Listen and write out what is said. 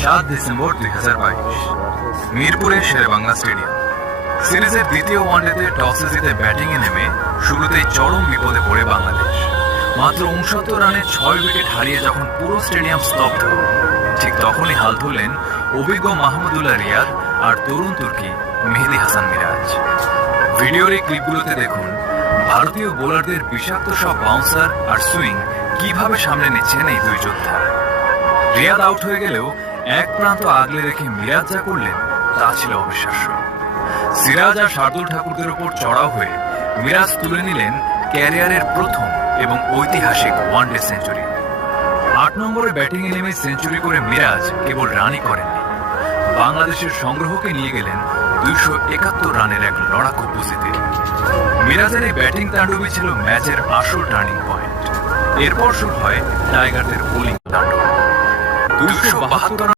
December 2022 মিরপুরে Sherebangla stadium. সিরিজের দ্বিতীয় ওয়ানডেতে টসে জিতে ব্যাটিংয়ে নেমে শুরুতেই চরম বিপদে পড়ে বাংলাদেশ। মাত্র 69 রানে 6 উইকেট হারিয়ে যখন পুরো স্টেডিয়াম স্তব্ধ, ঠিক তখনই হাল ধরলেন অভিজ্ঞ মাহমুদুল্লাহ রিয়াদ আর তরুণ তুর্কি মেহেদী হাসান মিরাজ। ভিডিওর এই ক্লিপগুলোতে দেখুন ভারতীয় বোলারদের বিষাক্ত সব বাউন্সার আর সুইং কিভাবে সামনে নিচ্ছেন এই দুই যোদ্ধা। রিয়াদ আউট হয়ে গেলেও এক প্রান্ত আগলে রেখে মিরাজ যা করলেন তা ছিল অবিশ্বাস্য। সিরাজ আর শার্দুল ঠাকুরদের উপর চড়াও হয়ে মিরাজ তুলে নিলেন ক্যারিয়ারের প্রথম এবং ঐতিহাসিক ওয়ানডে সেঞ্চুরি। 8 নম্বরে ব্যাটিংয়ে নেমে সেঞ্চুরি করে মিরাজ কেবল রানই করেননি, বাংলাদেশের সংগ্রহকে নিয়ে গেলেন 271 রানের এক লড়াকু পুঁজিতে। মিরাজের এই ব্যাটিং তাণ্ডবই ছিল ম্যাচের আসল টার্নিং পয়েন্ট। এরপর শুরু হয় টাইগারদের বোলিং তাণ্ডব। 272